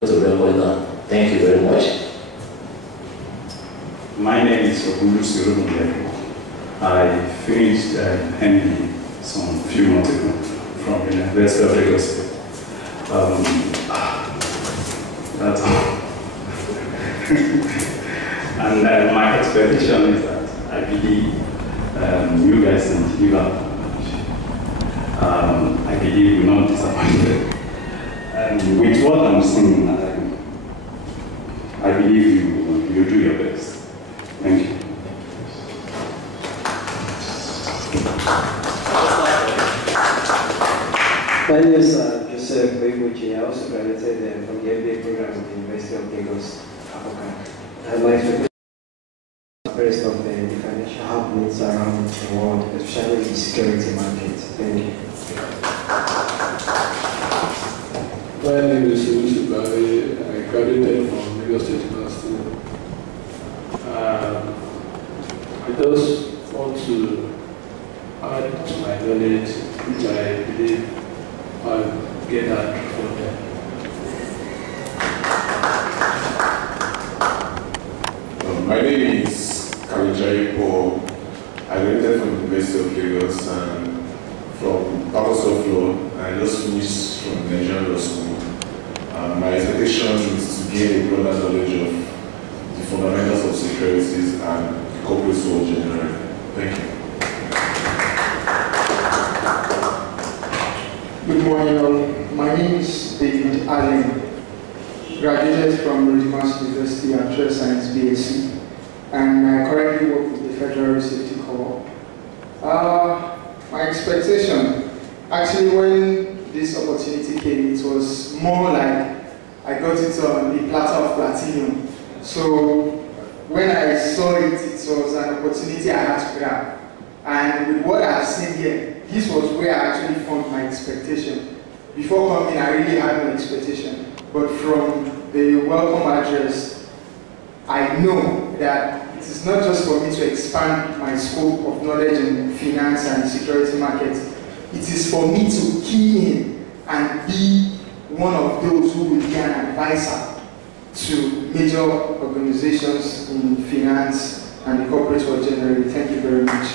to record that. Thank you very much. My name is Obulu Sirumuleko. I finished MD some few months ago from the University of Lagos State. That's all. And my expectation is that I believe you guys can deliver. I believe you're not disappointed. And with what I'm seeing, I believe you do your best. Thank you. My name is Joseph Webuchi. I also graduated from the MBA program at the University of Lagos, Africa. And my expectation is of the financial happenings around the world, especially the security market. Thank you. My name is Yusuf Bali. I graduated from Lagos State University. I just want to add to my knowledge, which I believe I'll get that from them. My name is Kalijai Paul. I graduated from the University of Lagos and from Faculty of Law. I just finished from the Nigerian Law School. My expectation is to gain a broader knowledge of the fundamentals of securities and the corporate world generally. Thank you. Good morning all. My name is David Allen. Graduated from Rutgers University Actuarial Science BSc, and I currently work with the Federal Safety Corps. My expectation, actually when this opportunity came, it was more like I got it on the platter of platinum. So when I saw it, it was an opportunity I had to grab. And with what I've seen here, this was where I actually found my expectation. Before coming, I really had no expectation. But from the welcome address, I know that it is not just for me to expand my scope of knowledge in finance and security markets. It is for me to key in and be one of those who will be an advisor to major organizations in finance and the corporate world generally. Thank you very much.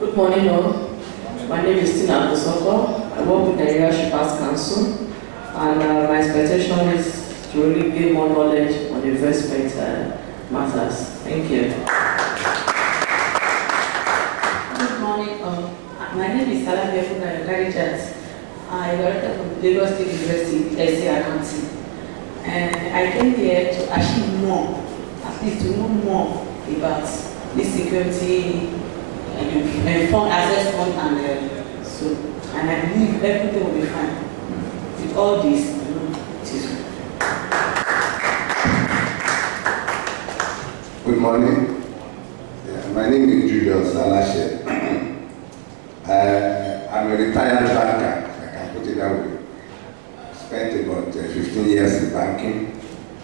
Good morning all. My name is Tina Kosoko. I work with the Nigeria Shippers Council, and my expectation is to really gain more knowledge on investment matters. Thank you. Good morning all. My name is Salah Befuka Garijat. I graduated from Lagos State University, SC Accounting. And I came here to achieve more, at least to know more about this security fund, access fund, and I believe everything will be fine. With all this, it is good. Good morning. My name is Julius Alashe. I'm a retired banker, I can put it that way. Spent about 15 years in banking.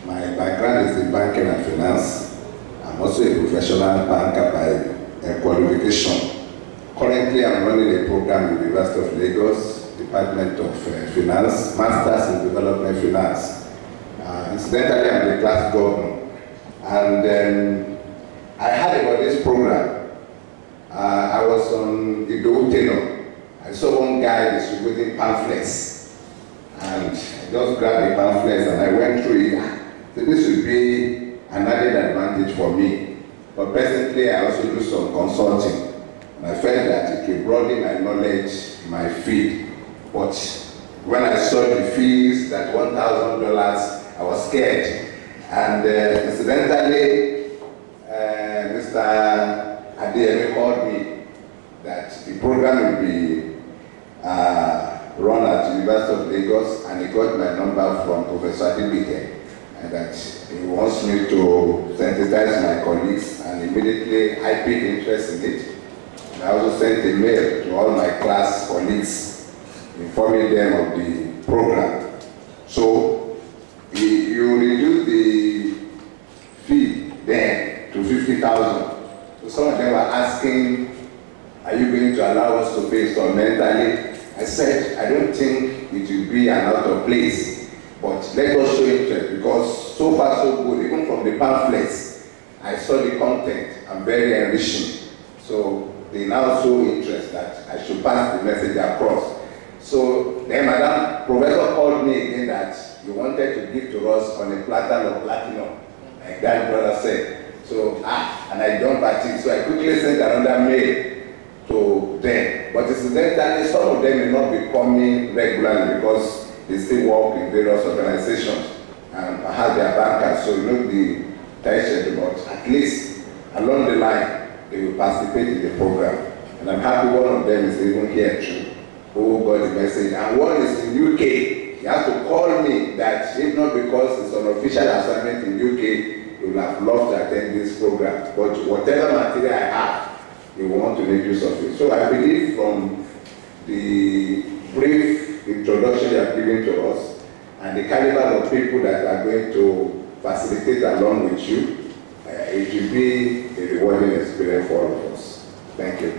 My background is in banking and finance. I'm also a professional banker by qualification. Currently, I'm running a program with the University of Lagos, Department of Finance, Masters in Development Finance. Incidentally, I'm the class governor. And I heard about this program. I was on the Tenor. I saw one guy distributing pamphlets. And I just grabbed the pamphlets and I went through it. So this would be an added advantage for me. But presently, I also do some consulting. And I felt that it will broaden my knowledge in my field. But when I saw the fees, that $1,000, I was scared. And incidentally, Mr. Adeyemi called me that the program will be run at the University of Lagos, and he got my number from Professor Adibike, and that he wants me to sensitize my colleagues, and immediately I picked interest in it. And I also sent a mail to all my class colleagues, informing them of the program. So you reduce the fee then to 50,000. So some of them were asking, are you going to allow us to pay instrumentally? I said, I don't think it will be an out of place, but let us show interest, because so far so good, even from the pamphlets, I saw the content and very enriching. So they now show interest that I should pass the message across. So then Madam Professor called me again that he wanted to give to us on a platter of platinum, like that brother said. So, and I jumped at it. So I quickly sent another mail to them. But incidentally, some of them may not be coming regularly because they still work in various organizations and have their bankers. So you know the tight schedule, but at least along the line, they will participate in the program. And I'm happy one of them is even here too, who got the message. And one is in UK. He has to call me that if not because it's an official assignment in UK, he would have loved to attend this program. But whatever material I have, he will want to make use of it. So I believe from the brief introduction you have given to us and the caliber of people that are going to facilitate along with you, it will be a rewarding experience for all of us. Thank you.